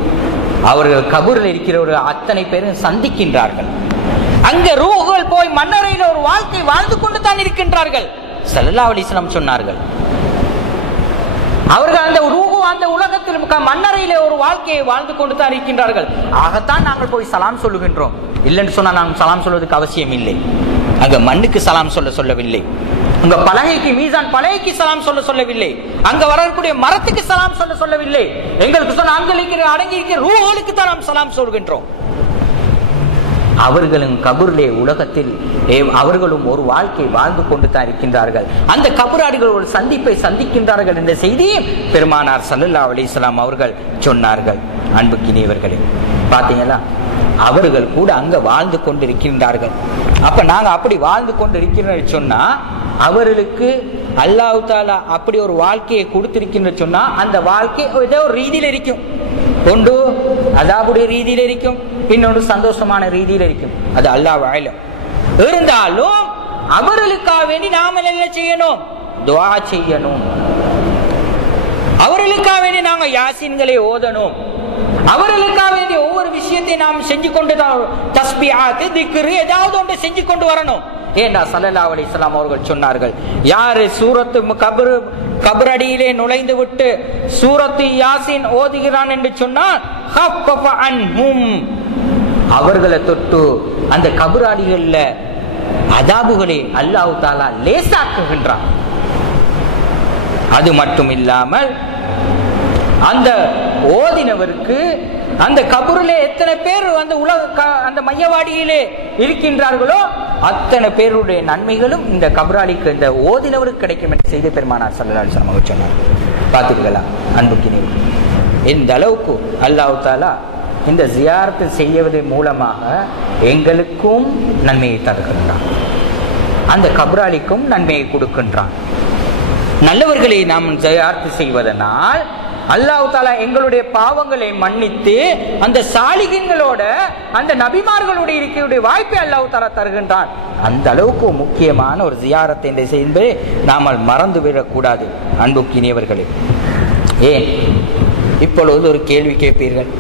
அவர்கள் கபூரில் இருக்கிறவர்கள் அத்தனை பேரும் சந்திக்கின்றார்கள். அங்க ரூஹுகள் போய் மண்ணறையில் ஒரு வாழ்க்கை வாழ்ந்து கொண்டு தான் இருக்கின்றார்கள். ஸல்லல்லாஹு அலைஹி வஸல்லம் சொன்னார்கள், அவர்கள் அந்த ரூஹு அந்த உலகத்தில் மண்ணறையிலே ஒரு வாழ்க்கையை வாழ்ந்து கொண்டு தான் இருக்கின்றார்கள். ஆகத்தான் நாங்கள் போய் சலாம் சொல்லுகின்றோம். இல்லைன்னு சொன்னா நாங்கள் சலாம் சொல்வதற்கு அவசியம் இல்லை. அங்க மண்ணுக்கு சலாம் சொல்லவில்லை, அங்க பலகைக்கு மீசான் பலகைக்கு சலாம் சொல்லவில்லை, அங்க வரக்கூடிய மரத்துக்கு சலாம் சொல்லவில்லை. எங்களுக்கு சொன்ன அங்க அடங்கி இருக்கிற ரூஹுகளுக்கு தான் நாம் சலாம் சொல்கின்றோம். அவர்களும் கபூரிலே உலகத்தில் அவர்களும் ஒரு வாழ்க்கை வாழ்ந்து கொண்டு தான் இருக்கின்றார்கள். அந்த கபராடிகள் ஒரு சந்திப்பை சந்திக்கின்றார்கள் என்ற செய்தியை பெருமானார் ஸல்லல்லாஹு அலைஹி வஸல்லம் அவர்கள் சொன்னார்கள். அன்புக்கினியவர்களே, பாத்தீங்களா? அவர்கள் கூட அங்க வாழ்ந்து கொண்டிருக்கின்றார்கள். அப்ப நாங்க அப்படி வாழ்ந்து கொண்டிருக்கிறோம் சொன்னா அவர்களுக்கு அல்லாஹ் தஆலா அப்படி ஒரு வாழ்க்கையை கொடுத்திருக்கின்ற சொன்னா அந்த வாழ்க்கை ஏதோ ஒரு ரீதியில் இருக்கும். ஒன்று அதாவுடைய ரீதியில் இருக்கும், இன்னொன்று சந்தோஷமான ரீதியில் இருக்கும். அது அல்லாஹ் வாயிலும் இருந்தாலும் அவர்களுக்காக வேண்டி நாம என்ன செய்யணும்? துஆ செய்யணும். அவர்களுக்காக வேண்டி நாங்க யாசீன்களை ஓதணும். அவர்களுக்காக வேண்டிய ஒவ்வொரு விஷயத்தை நாம் செஞ்சு கொண்டு தான் தஸ்பீஹாத் திக்ர் ஏதாவது ஒன்று செஞ்சு கொண்டு வரணும். ஏண்டா ஸல்லல்லாஹு அலைஹி வஸல்லம் அவர்கள் சொன்னார்கள், யாரு சூரத்து கபரடியிலே நுழைந்து விட்டு சூரத்து யாசீன் ஓதுகிறான் என்று சொன்னால் ஹஃபஃப அன்ஹும், அவர்களை தொட்டு அந்த கபராடிகள்ல அதாபுகளை அல்லாஹ் தஆலா லேசாக்குகின்றான். அது மட்டும் இல்லாமல் அந்த ஓதினவருக்கு அந்த கபூரிலே எத்தனை பேர் அந்த அந்த மையவாடியிலே இருக்கின்றார்களோ அத்தனை பேருடைய நன்மைகளும் இந்த கபராளிக்கு இந்த ஓதினவருக்கு கிடைக்கும் என்று செய்தி பெருமானார் ஸல்லல்லாஹு அலைஹி வஸல்லம் அவர்கள் சொன்னார். பார்த்தீர்களா அன்புக்கினியவர்களே, இந்த அளவுக்கு அல்லாஹ் தஆலா இந்த ஜியாரத்தை செய்வதன் மூலமாக எங்களுக்கும் நன்மையை தருகின்றான், அந்த கபராளிக்கும் நன்மையை கொடுக்கின்றான். நல்லவர்களை நாம் ஜியாரத்து செய்வதனால் அல்லாஹ் தஆலா எங்களுடைய பாவங்களை மன்னித்து அந்த சாலிகின்களோட அந்த நபிமார்களுடைய இருக்கிற வாய்ப்பை அல்லாஹ் தஆலா தருகின்றான். அந்த அளவுக்கு முக்கியமான ஒரு ஜியாரத் என்று செய்து நாம் மறந்து விடக்கூடாது அன்புக்கினியவர்களே. ஏன் இப்பொழுது ஒரு கேள்வி கேட்பீர்கள்,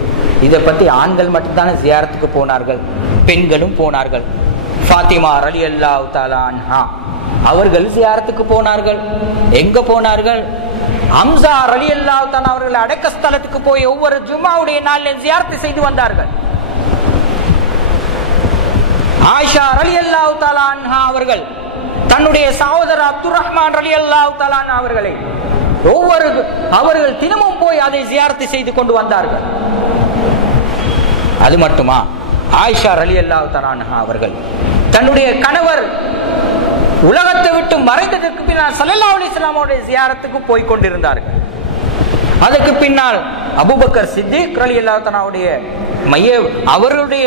இதை பற்றி ஆண்கள் மட்டும்தானே ஜியாரத்துக்கு போனார்கள், பெண்களும் போனார்கள். ஃபாத்திமா ரலியல்லாஹு தஆலா அன்ஹா அவர்கள் ஜியாரத்துக்கு போனார்கள். எங்க போனார்கள்? ஹம்சா ரலியல்லாஹு தஆலா அவர்கள் அடக்க ஸ்தலத்துக்கு போய் ஒவ்வொரு ஜும்மாவுடைய நாளில் ஜியாரத் செய்து வந்தார்கள். ஆயிஷா ரலியல்லாஹு தஆலா அன்ஹா அவர்கள் தன்னுடைய சகோதரர் அப்துர் ரஹ்மான் ரலியல்லாஹு தஆலா அவர்களை அவர்கள் தினமும் போய் அதை ஜியாரத் செய்து கொண்டு வந்தார்கள். அது மட்டுமா, ஆயிஷா ரலியல்லாஹு தஆலா அன்ஹா அவர்கள் தன்னுடைய கணவர் உலகத்தை விட்டு மறைந்ததற்கு பின்னால் ஸல்லல்லாஹு அலைஹி வஸல்லம் அவருடைய ஜியாரத்துக்கு போய் கொண்டிருந்தார்கள். அதற்கு பின்னால் அபூபக்கர் சித்திக் ரலியல்லாஹு தஆலாவுடைய அவருடைய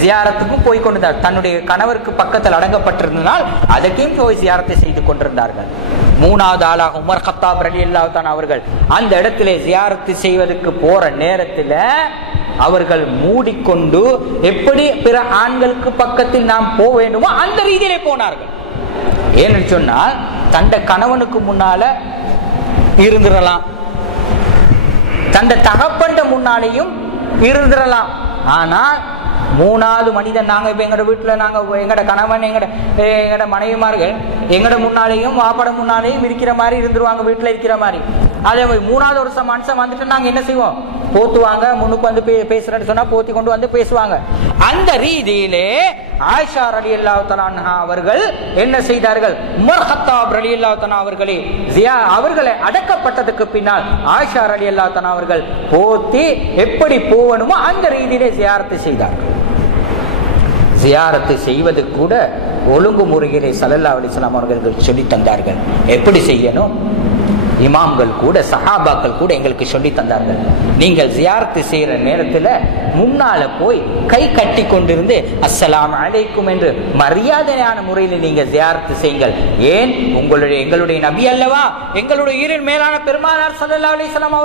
ஜியாரத்துக்கு போய் கொண்டிருந்தார். தன்னுடைய கணவருக்கு பக்கத்தில் அடங்கப்பட்டிருந்ததால் அதற்கும் போய் ஜியாரத்தை செய்து கொண்டிருந்தார்கள். மூணாவது ஆளாக உமர் கத்தாப் ரலியல்லாஹு தஆலா அவர்கள் அந்த இடத்திலே ஜியாரத்து செய்வதற்கு போற நேரத்தில் அவர்கள் மூடிக்கொண்டு எப்படி பிற ஆண்களுக்கு பக்கத்தில் நாம் போக வேண்டுமோ அந்த ரீதியிலே போனார்கள். ஏன்னு சொன்னால் தண்ட கணவனுக்கு முன்னால இருந்துடலாம், தண்ட தகப்பண்ட முன்னாலேயும் இருந்துடலாம். ஆனால் மூணாவது மனிதன், நாங்க இப்ப எங்கட வீட்டுல நாங்க எங்கட கணவன் எங்கட மனைவிமார்கள் எங்கட முன்னாலேயும் வாப்பட முன்னாலேயும் இருக்கிற மாதிரி இருந்துருவாங்க, வீட்டுல இருக்கிற மாதிரி. அதே மூணாவது ஒரு மனுஷன் வந்துட்டு நாங்க என்ன செய்வோம்? போத்துவாங்க, முன்னுக்கு வந்து பேசுறேன்னு சொன்னா போத்தி கொண்டு வந்து பேசுவாங்க. அந்த ரீதியிலே ஆயிஷா ரலியல்லாஹு தஆலா அன்ஹா அவர்கள் என்ன செய்தார்கள்? உமர் கத்தாப் ரலியல்லாஹு தஆலா அவர்களை அடக்கப்பட்டதுக்கு பின்னால் ஆயிஷா ரலியல்லாஹு தஆலா அவர்கள் போத்தி எப்படி போவணுமோ அந்த ரீதியிலே ஜியாரத்து செய்தார்கள். ஜியாரத்து செய்வது கூட ஒழுங்குமுறைகளை ஸல்லல்லாஹு அலைஹி வஸல்லம் அவர்கள் சொல்லி தந்தார்கள். எப்படி செய்யணும்? இமாம்கள் கூட சஹாபாக்கள் கூட எங்களுக்கு சொல்லி தந்தார்கள். நீங்கள் ஜியாரத்து செய்யற நேரத்தில் முன்னால போய் கை கட்டி கொண்டிருந்து அஸ்ஸலாமு அலைக்கும் என்று மரியாதையான முறையில் நீங்க ஜியாரத்து செய்யுங்கள். ஏன்? எங்களுடைய நபி அல்லவா, எங்களுடைய ஈரின் மேலான பெருமானார் ஸல்லல்லாஹு அலைஹி வஸல்லம்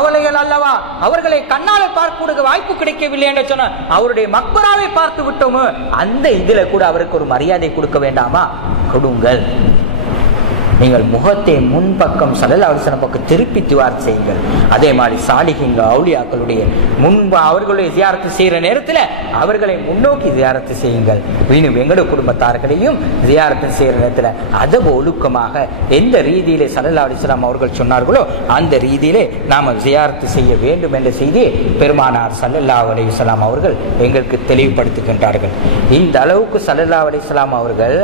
அவர்கள் அல்லவா, அவர்களை கண்ணால பார்க்க வாய்ப்பு கிடைக்கவில்லை என்று சொன்ன அவருடைய மக்பராவை பார்த்து விட்டோமோ, அந்த இதுல கூட அவருக்கு ஒரு மரியாதை கொடுக்க வேண்டாமா? கொடுங்கள். நீங்கள் முகத்தை முன்பக்கம் ஸல்லல்லாஹு அலைஹி வஸல்லம் பக்கம் திருப்பி துஆர் செய்யுங்கள். அதே மாதிரி சாலிஹீன்கள் அவுலியாக்களுடைய முன்பு அவர்களுடைய ஜியாரத்து செய்யற நேரத்தில் அவர்களை முன்னோக்கி ஜியாரத்து செய்யுங்கள். இன்னும் எங்களுடைய குடும்பத்தார்களையும் ஜியாரத்து செய்யற நேரத்தில் அதவு ஒழுக்கமாக எந்த ரீதியிலே ஸல்லல்லாஹு அலைஹி வஸல்லம் அவர்கள் சொன்னார்களோ அந்த ரீதியிலே நாம ஜியாரத்து செய்ய வேண்டும் என்ற செய்தியை பெருமானார் ஸல்லல்லாஹு அலைஹி வஸல்லம் அவர்கள் எங்களுக்கு தெளிவுபடுத்துகின்றார்கள். இந்த அளவுக்கு ஸல்லல்லாஹு அலைஹி வஸல்லம் அவர்கள்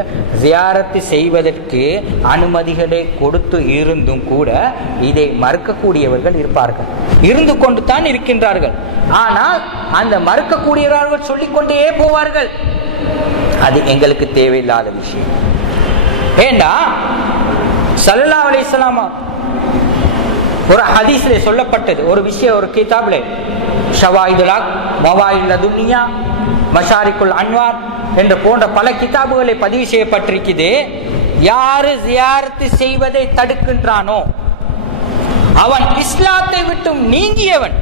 ஜியாரத்து செய்வதற்கு அனுமதிகளை கொடுத்து இருந்தும் கூட இதை மறுக்கக்கூடியவர்கள் இருப்பார்கள், இருந்து கொண்டு தான் இருக்கின்றார்கள். ஆனால் அந்த மறுக்கக்கூடியவர்கள் சொல்லிக்கொண்டே போவார்கள். அது எங்களுக்கு தேவையில்லாத விஷயம். ஏண்டா ஸல்லல்லாஹு அலைஹி வஸல்லம் ஒரு ஹதீஸ்ல சொல்லப்பட்டது ஒரு விஷயம், ஒரு கிதாப்ல ஷவாயிதுல் ஹக், மவாயிதுல் துன்யா, மஷாரிக்குல் அன்வார் என்ற போன்ற பல கிதாபுகளை பதிவு செய்யப்பட்டிருக்குது. யாரு ஜியாரத்து செய்வதை தடுக்கின்றானோ அவன் இஸ்லாத்தை விட்டு நீங்கியவன்.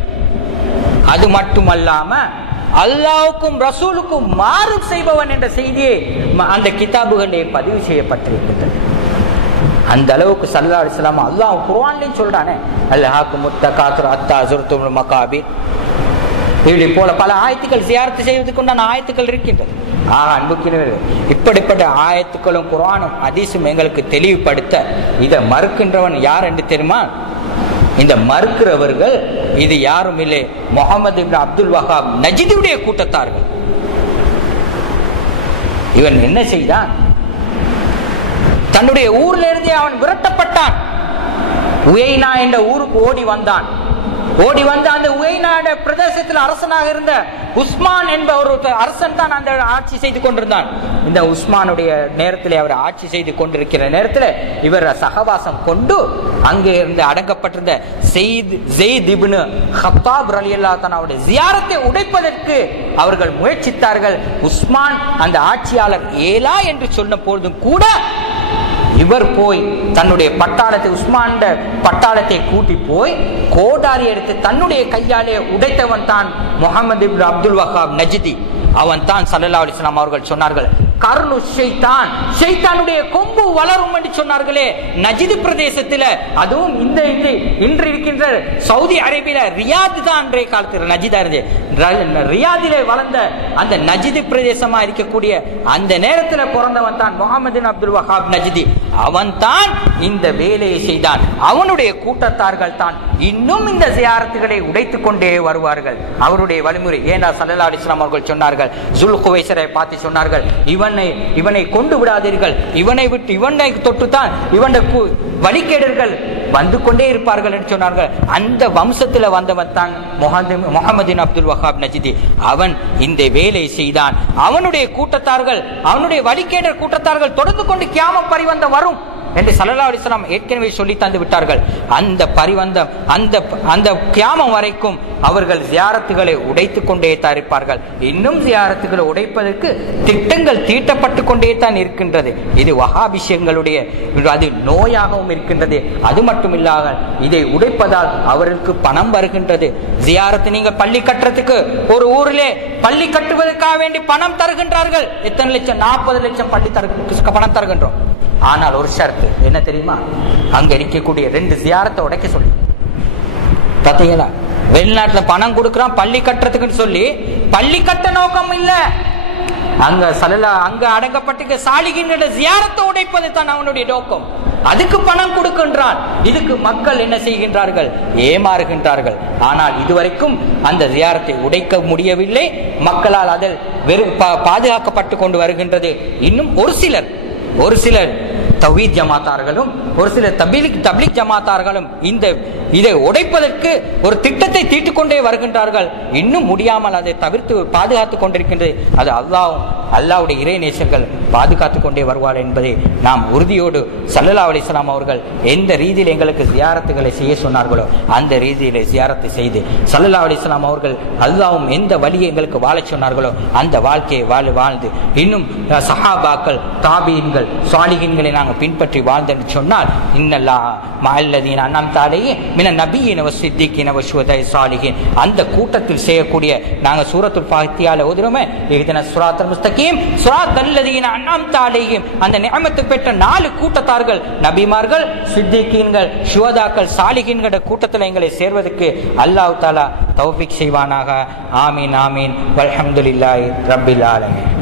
அது மட்டுமல்லாம அல்லாஹ்வுக்கும் ரசூலுக்கும் மாறு செய்பவன் என்ற செய்தியை அந்த கிதாபுகளே பதிவு செய்யப்பட்டிருக்கிறது. அந்த அளவுக்கு ஸல்லல்லாஹு அலைஹி வஸல்லம் அல்லாஹ் குர்ஆன்லயும் சொல்றானே, அல்ஹாக்கும் முத்தகாத்துர் ஹத்தா ஸுர்துல் மகாபிர், இப்படி போல பல ஆயத்துக்கள் ஜியாரத்து செய்வதற்கு உண்டான ஆயத்துக்கள் இருக்கின்றது. அன்புக்கினவர்கள், இப்படிப்பட்ட ஆயத்துக்களும் குர்ஆனும் ஹதீஸும் எங்களுக்கு தெளிவுபடுத்த இதை மறுக்கின்றவன் யார் என்று தெரியுமா? இந்த மறுக்கிறவர்கள் இது யாரும் இல்லை, முஹம்மது இப்னு அப்துல் வஹாப் நஜ்தியுடைய கூட்டத்தார்கள். இவன் என்ன செய்தான்? தன்னுடைய ஊர்ல இருந்தே அவன் விரட்டப்பட்டான். உயைனா என்ற ஊருக்கு ஓடி வந்தான். ஓடி வந்து அந்த உயைனாட பிரதேசத்தில் அரசனாக இருந்த உஸ்மான் என்ப ஒரு அரசன் தான் அந்த ஆட்சி செய்து கொண்டிருந்தான். இந்த உஸ்மானுடைய நேரத்தில் அவர் ஆட்சி செய்து கொண்டிருக்கிற நேரத்தில் இவர் சகவாசம் கொண்டு அங்கே இருந்து அடங்கப்பட்டிருந்த ஸெய்த் இப்னு கத்தாப் ரலியல்லாஹு தஆலா அவருடைய ஜியாரத்தை உடைப்பதற்கு அவர்கள் முயற்சித்தார்கள். உஸ்மான் அந்த ஆட்சியாளர் ஏலா என்று சொன்ன பொழுதும் கூட இவர் போய் தன்னுடைய பட்டாளத்தை, உஸ்மான் பட்டாளத்தை கூட்டி போய் கோடாரி எடுத்து தன்னுடைய கையாலே உடைத்தவன் தான் முஹம்மது இப்னு அப்துல் வஹாப் நஜ்தி. அவன் தான் ஸல்லல்லாஹு அலைஹி வஸல்லம் அவர்கள் சொன்னார்கள், கர்னு ஷைத்தான், ஷைத்தானுடைய கொம்பு வளரும் என்று சொன்னார்களே நஜ்து பிரதேசத்தில். அதுவும் இந்த இன்று இருக்கின்ற சவுதி அரேபியா ரியாத் தான் அன்றைய காலத்தில் நஜ்தா இருந்து ரியாதிலே வளர்ந்த அந்த நஜ்து பிரதேசமா இருக்கக்கூடிய அந்த நேரத்தில் பிறந்தவன் தான் முஹம்மது அப்துல் வஹாப் நஜ்தி. அவன் தான் இந்த வேலையை செய்தான். அவனுடைய கூட்டத்தார்கள் தான் இன்னும் இந்த ஜியாரத்துகளை உடைத்துக் கொண்டே வருவார்கள். அவருடைய வழிமுறை. ஏன்னா ஸல்லல்லாஹு அலைஹி வஸல்லம் அவர்கள் சொன்னார்கள், ஜுல்குவைஸரை பார்த்து சொன்னார்கள், இவனை கொண்டு விடாதீர்கள், இவனை விட்டு இவனை தொட்டுத்தான் இவனை வழிகேடர்கள் வந்து கொண்டே இருப்பார்கள் என்று சொன்னார்கள். அந்த வம்சத்தில் வந்தவன் தான் முஹம்மது அப்துல் வஹாப் நஜ்தி. அவன் இந்த வேலை செய்தான். அவனுடைய கூட்டத்தார்கள், அவனுடைய வழிகேடர் கூட்டத்தார்கள் தொடர்ந்து கொண்டு கியாமத் பரிவந்தம் வரும் என்று ஸல்லல்லாஹு அலைஹி வஸல்லம் ஏற்கனவே சொல்லி தந்து விட்டார்கள். அந்த பரிவந்தம் அந்த கியாமம் வரைக்கும் அவர்கள் ஜியாரத்துகளை உடைத்துக் கொண்டே தான் இருப்பார்கள். இன்னும் ஜியாரத்துகளை உடைப்பதற்கு திட்டங்கள் தீட்டப்பட்டு கொண்டே தான் இருக்கின்றது. இது வஹாபிஷியங்களுடைய அது நோயாகவும் இருக்கின்றது. அது மட்டும் இல்லாமல் இதை உடைப்பதால் அவர்களுக்கு பணம் வருகின்றது. ஜியாரத்து நீங்கள் பள்ளி கட்டுறதுக்கு ஒரு ஊரிலே பள்ளி கட்டுவதற்காக வேண்டி பணம் தருகின்றார்கள். எத்தனை லட்சம்? 40 லட்சம் பள்ளி பணம் தருகின்றோம். ஆனால் ஒரு ஷர்த்து என்ன தெரியுமா? அங்க இருக்கக்கூடிய 2 ஜியாரத்தை உடைக்க சொல்லி. பாத்தீங்களா? வெளிநாட்டுல பணம் கொடுக்கறான் பள்ளி கட்டுறதுக்குன்னு சொல்லி, பள்ளி கட்ட நோக்கம் இல்ல. அங்க அடங்கப்பட்டு சாலிகின்ற ஜியாரத்தை உடைப்பது தான் அவனுடைய நோக்கம். அதுக்கு பணம் கொடுக்கின்றான். இதுக்கு மக்கள் என்ன செய்கின்றார்கள்? ஏமாறுகின்றார்கள். ஆனால் இதுவரைக்கும் அந்த ஜியாரத்தை உடைக்க முடியவில்லை. மக்களால் அதில் பாதுகாக்கப்பட்டு கொண்டு வருகின்றது. இன்னும் ஒரு சிலர் தௌஹீத் ஜமாத்தார்களும் ஒரு சில தப்லீக் ஜமாத்தார்களும் இதை உடைப்பதற்கு ஒரு திட்டத்தை தீட்டிக் கொண்டே வருகின்றார்கள். இன்னும் முடியாமல் அதை தவிர்த்து பாதுகாத்துக் கொண்டிருக்கின்றது. அது அல்லாஹ்வுடைய இறை நேசர்கள் பாதுகாத்துக் கொண்டே வருவார் என்பதை நாம் உறுதியோடு ஸல்லல்லாஹு அலைஹி வஸல்லம் அவர்கள் எந்த ரீதியில் எங்களுக்கு ஜியாரத்துகளை செய்ய சொன்னார்களோ அந்த ரீதியிலே ஜியாரத்தை செய்து, ஸல்லல்லாஹு அலைஹி வஸல்லம் அவர்கள் அல்லாஹ்வும் எந்த வழியை எங்களுக்கு வாழச் சொன்னார்களோ அந்த வாழ்க்கையை வாழ்ந்து இன்னும் சஹாபாக்கள், தாபீன்கள், சாலிஹீன்களை நாங்கள் பின்பற்றி வாழ்ந்தென்று சொன்னால், இன்னல்லாஹ் மஅல்லதீன அன்அம்த அலைஹிம் மினன் நபிய்யின வஸ்ஸித்தீகீன வஷ்ஷுஹதாஇ ஸாலிஹீன் அந்த கூட்டத்தில் செய்யக்கூடிய நாங்கள் சூரத்துல் ஃபாத்திஹால ஓதுறோமே, இஹ்தினஸ் ஸிராத்தல் முஸ்தகீம் ஸிராத்தல் லதீன அன்அம்த அலைஹிம் அந்த நிஅமத்து பெற்ற 4 கூட்டத்தார்கள், நபிமார்கள், சித்திகீன்கள், ஷுஹதாக்கள், சாலிஹீன்களோட கூட்டத்தில் எங்களை சேர்வதற்கு அல்லாஹ் தஆலா தௌஃபீக் செய்வானாக. ஆமீன் ஆமீன் வல்ஹம்துலில்லாஹி ரப்பில் ஆலமீன்.